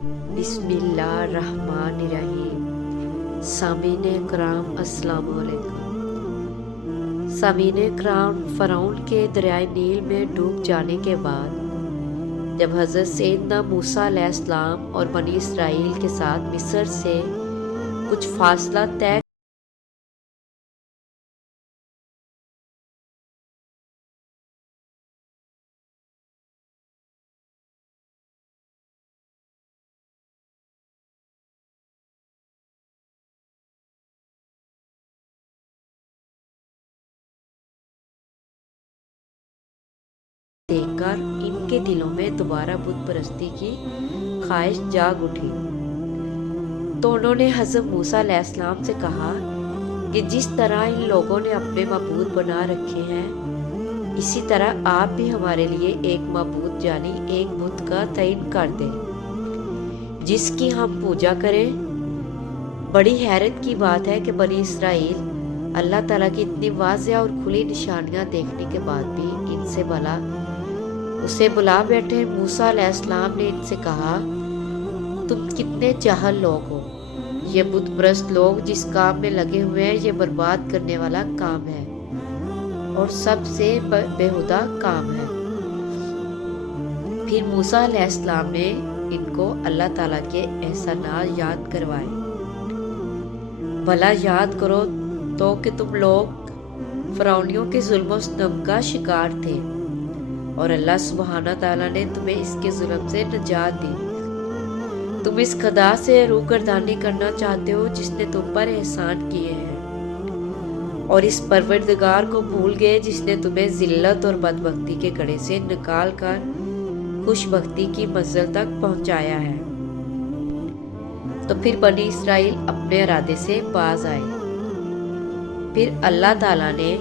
بسم اللہ الرحمن الرحیم۔ سامعین کرام السلام علیکم۔ سامعین کرام، فرعون کے دریائے نیل میں ڈوب جانے کے بعد جب حضرت سیدنا موسیٰ علیہ السلام اور بنی اسرائیل کے ساتھ مصر سے کچھ فاصلہ طے دیکھ کر ان کے دلوں میں دوبارہ بت پرستی کی خواہش جاگ اٹھی، تو انہوں نے حضرت موسیٰ علیہ السلام سے کہا کہ جس طرح ان لوگوں نے اپنے معبود بنا رکھے ہیں، اسی طرح آپ بھی ہمارے لیے ایک معبود یعنی ایک بت کا تعین کر دیں جس کی ہم پوجا کریں۔ بڑی حیرت کی بات ہے کہ بنی اسرائیل اللہ تعالیٰ کی اتنی واضح اور کھلی نشانیاں دیکھنے کے بعد بھی ان سے اسے بلا بیٹھے۔ موسیٰ علیہ السلام نے ان سے کہا، تم کتنے جاہل لوگ ہو، یہ بت پرست لوگ جس کام میں لگے ہوئے ہیں یہ برباد کرنے والا کام ہے اور سب سے بےہودہ کام ہے۔ پھر موسیٰ علیہ السلام نے ان کو اللہ تعالیٰ کے احسانات یاد کروائے۔ بھلا یاد کرو تو کہ تم لوگ فرعونیوں کے ظلم و ستم کا شکار تھے اور اللہ سبحانہ تعالیٰ نے تمہیں اس کے ظلم سے نجات دی۔ تم اس خدا سے روگردانی کرنا چاہتے ہو جس نے تم پر احسان کیے ہیں، اور اس پروردگار کو بھول گئے جس نے تمہیں ذلت اور بدبختی کے گڑھے سے نکال کر خوش بختی کی منزل تک پہنچایا ہے۔ تو پھر بنی اسرائیل اپنے ارادے سے باز آئے۔ پھر اللہ تعالیٰ نے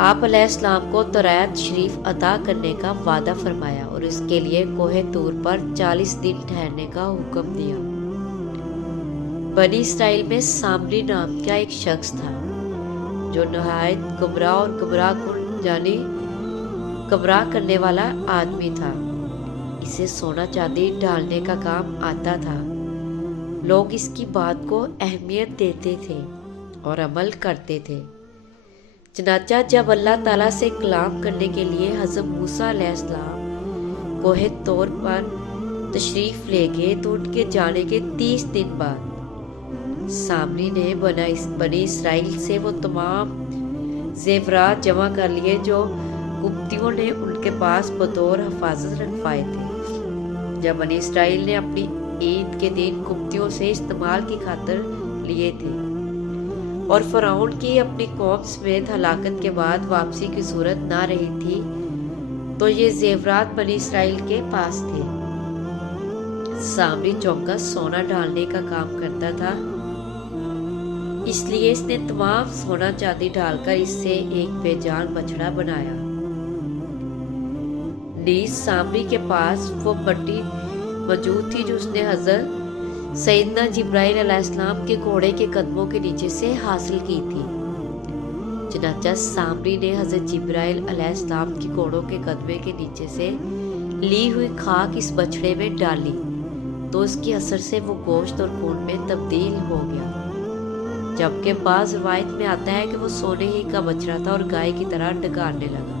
آپ علیہ السلام کو تورات شریف عطا کرنے کا وعدہ فرمایا اور اس کے لیے کوہ طور پر 40 دن ٹھہرنے کا حکم دیا۔ بنی اسرائیل میں سامری نام کا ایک شخص تھا جو نہایت گمراہ اور گمراہ کن یعنی گمراہ کرنے والا آدمی تھا۔ اسے سونا چاندی ڈالنے کا کام آتا تھا۔ لوگ اس کی بات کو اہمیت دیتے تھے اور عمل کرتے تھے۔ چنانچہ جب اللہ تعالیٰ سے کلام کرنے کے لیے حضرت موسیٰ علیہ السلام کوہ طور پر تشریف لے گئے تو ان کے جانے کے 30 دن بعد سامری نے بنی اسرائیل سے وہ تمام زیورات جمع کر لیے جو قبطیوں نے ان کے پاس بطور حفاظت رکھوائے تھے جب بنی اسرائیل نے اپنی عید کے دن قبطیوں سے استعمال کی خاطر لیے تھے، اور فرعون کی اپنی قوم سمیت ہلاکت کے بعد واپسی کی صورت نہ رہی تھی، تو یہ زیورات بنی اسرائیل کے پاس تھے۔ سامری چونکا سونا ڈالنے کا کام کرتا تھا، اس لیے اس نے تمام سونا چاندی ڈال کر اس سے ایک بے جان بچڑا بنایا۔ نیز سامری کے پاس وہ بٹی موجود تھی جو اس نے حضرت سیدنا جبرائیل علیہ السلام کے گھوڑے کے قدموں کے نیچے سے حاصل کی تھی۔ چنانچہ سامری نے حضرت جبرائیل علیہ السلام کی گھوڑوں کے قدمے کے نیچے سے لی ہوئی خاک اس بچڑے میں ڈالی تو اس کے اثر سے وہ گوشت اور خون میں تبدیل ہو گیا، جبکہ بعض روایت میں آتا ہے کہ وہ سونے ہی کا بچڑا تھا اور گائے کی طرح ڈگارنے لگا۔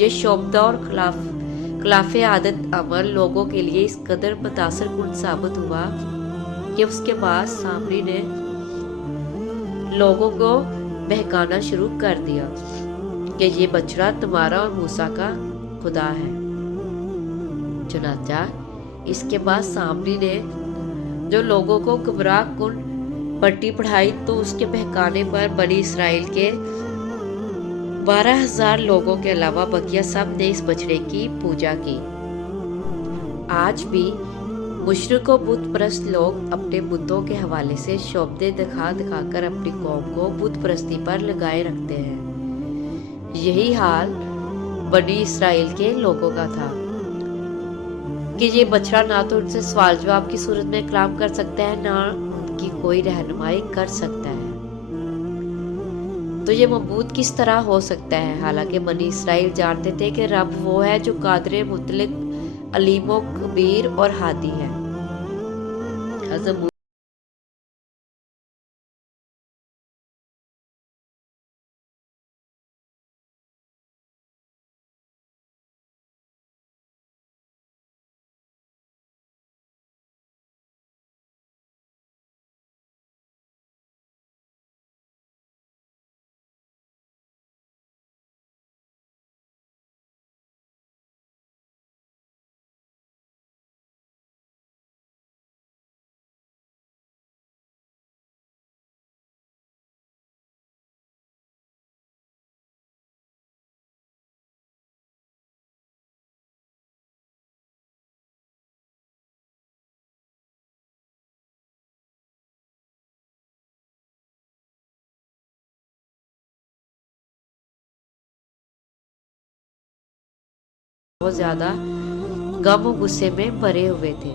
یہ شوبدہ اور خلاف عادت عمل لوگوں کے لیے اس قدر متاثر کن ثابت ہوا کہ اس کے بعد سامری نے لوگوں کو بہکانا شروع کر دیا کہ یہ بچڑا تمہارا اور موسیٰ کا خدا ہے۔ چنانچہ اس کے بعد سامری نے جو لوگوں کو گمراہ کن پٹی پڑھائی تو اس کے بہکانے پر بنی اسرائیل کے 12,000 لوگوں کے علاوہ بقیہ سب نے اس بچڑے کی پوجا کی۔ آج بھی مشرک و بت پرست لوگ اپنے بتوں کے حوالے سے شعبدے دکھا کر اپنی قوم کو بت پرستی پر لگائے رکھتے ہیں۔ یہی حال بنی اسرائیل کے لوگوں کا تھا کہ یہ بچڑا نہ تو ان سے سوال جواب کی صورت میں کلام کر سکتا ہے، نہ ان کی کوئی رہنمائی کر سکتا ہے، تو یہ معبود کس طرح ہو سکتا ہے؟ حالانکہ بنی اسرائیل جانتے تھے کہ رب وہ ہے جو قادر مطلق علیم و کبیر اور ہادی ہے۔ حضرت بہت زیادہ غم و غصے میں بھرے ہوئے تھے۔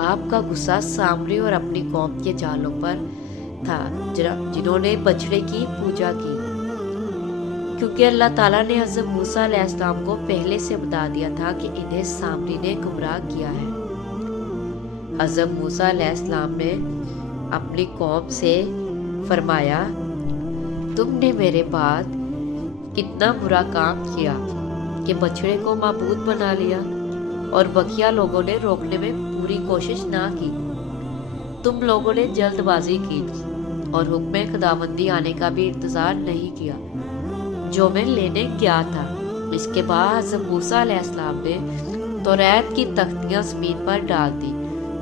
آپ کا غصہ سامری اور اپنی قوم کے جالوں پر تھا جنہوں نے بچڑے کی پوجا کی، کیونکہ اللہ تعالیٰ نے حضرت موسیٰ علیہ السلام کو پہلے سے بتا دیا تھا کہ انہیں سامری نے گمراہ کیا ہے۔ حضرت موسیٰ علیہ السلام نے اپنی قوم سے فرمایا، تم نے میرے بعد کتنا برا کام کیا کہ بچڑے کو معبود بنا لیا اور بقیہ لوگوں نے روکنے میں پوری کوشش نہ کی۔ تم لوگوں نے جلد بازی کی اور حکم خداوندی آنے کا بھی انتظار نہیں کیا جو میں لینے گیا تھا۔ اس کے بعد حضرت موسیٰ علیہ السلام نے توریت کی تختیاں زمین پر ڈال دی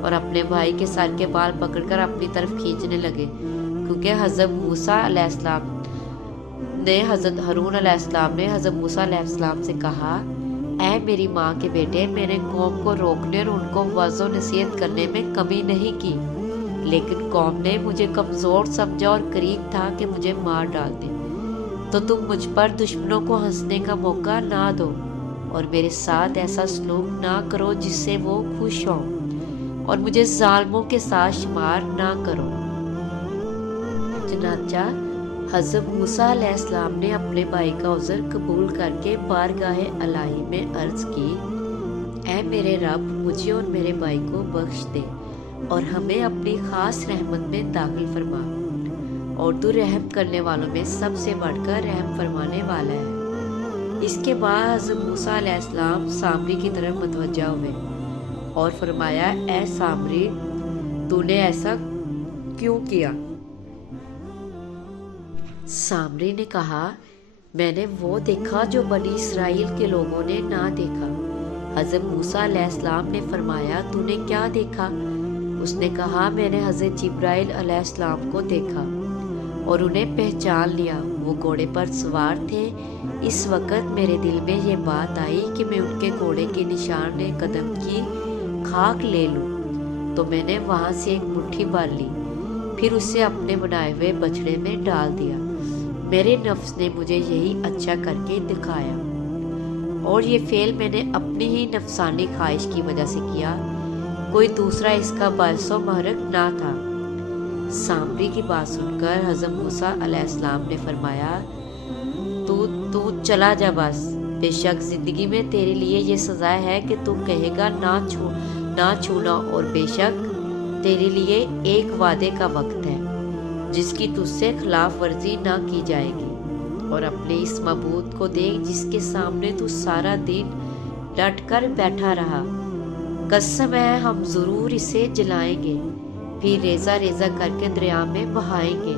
اور اپنے بھائی کے سر کے بال پکڑ کر اپنی طرف کھینچنے لگے، کیونکہ حضرت موسیٰ علیہ السلام نے حضرت ہارون علیہ السلام نے حضرت موسیٰ علیہ السلام سے کہا، اے میری ماں کے بیٹے، میں نے قوم کو روکنے اور ان کو وعظ و نصیحت کرنے میں کمی نہیں کی، لیکن قوم نے مجھے کمزور سمجھا اور قریب تھا کہ مجھے مار ڈال دے۔ تو تم مجھ پر دشمنوں کو ہنسنے کا موقع نہ دو اور میرے ساتھ ایسا سلوک نہ کرو جس سے وہ خوش ہوں، اور مجھے ظالموں کے ساتھ شمار نہ کرو۔ چنانچہ حضرت موسیٰ علیہ السلام نے اپنے بھائی کا عذر قبول کر کے بارگاہ الہی میں عرض کی، اے میرے رب، مجھے اور میرے بھائی کو بخش دے اور ہمیں اپنی خاص رحمت میں داخل فرما، اور تو رحم کرنے والوں میں سب سے بڑھ کر رحم فرمانے والا ہے۔ اس کے بعد حضرت موسیٰ علیہ السلام سامری کی طرف متوجہ ہوئے اور فرمایا، اے سامری، تو نے ایسا کیوں کیا؟ سامری نے کہا، میں نے وہ دیکھا جو بنی اسرائیل کے لوگوں نے نہ دیکھا۔ حضرت موسیٰ علیہ السلام نے فرمایا، تو نے کیا دیکھا؟ اس نے کہا، میں نے حضرت جبرائیل علیہ السلام کو دیکھا اور انہیں پہچان لیا، وہ گھوڑے پر سوار تھے۔ اس وقت میرے دل میں یہ بات آئی کہ میں ان کے گھوڑے کے نشان قدم کی خاک لے لوں، تو میں نے وہاں سے ایک مٹھی بھر لی، پھر اسے اپنے بنائے ہوئے بچڑے میں ڈال دیا۔ میرے نفس نے مجھے یہی اچھا کر کے دکھایا، اور یہ فعل میں نے اپنی ہی نفسانی خواہش کی وجہ سے کیا، کوئی دوسرا اس کا باعث و محرک نہ تھا۔ سامری کی بات سن کر حضرت موسیٰ علیہ السلام نے فرمایا، تو چلا جا بس، بے شک زندگی میں تیرے لیے یہ سزا ہے کہ تو کہے گا نہ چھونا، اور بے شک تیرے لیے ایک وعدے کا وقت ہے جس کی تجھ سے خلاف ورزی نہ کی جائے گی، اور اپنے اس معبود کو دیکھ جس کے سامنے تو سارا دن ڈٹ کر بیٹھا رہا۔ قسم ہے ہم ضرور اسے جلائیں گے، پھر ریزہ ریزہ کر کے دریا میں بہائیں گے۔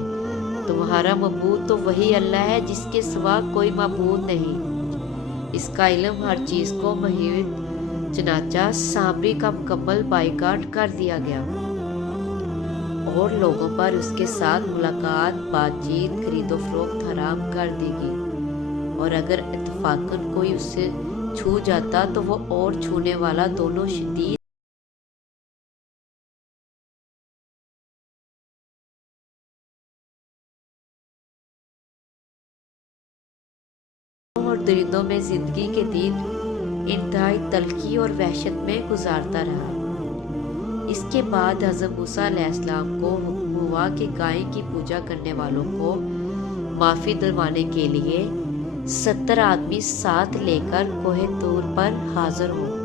تمہارا معبود تو وہی اللہ ہے جس کے سوا کوئی معبود نہیں، اس کا علم ہر چیز کو محیط۔ چنانچہ سامری کا مکمل بائیکاٹ کر دیا گیا اور لوگوں پر اس کے ساتھ ملاقات، بات چیت، خرید و فروخت حرام کر دی گئی، اور اگر اتفاقاً کوئی اس سے چھو جاتا تو وہ اور چھونے والا دونوں شدید اور درندوں میں زندگی کے دن انتہائی تلخی اور وحشت میں گزارتا رہا۔ اس کے بعد حضرت موسیٰ علیہ السلام کو حکم ہوا کہ گائے کی پوجا کرنے والوں کو معافی دلوانے کے لیے 70 آدمی ساتھ لے کر کوہ طور پر حاضر ہوں۔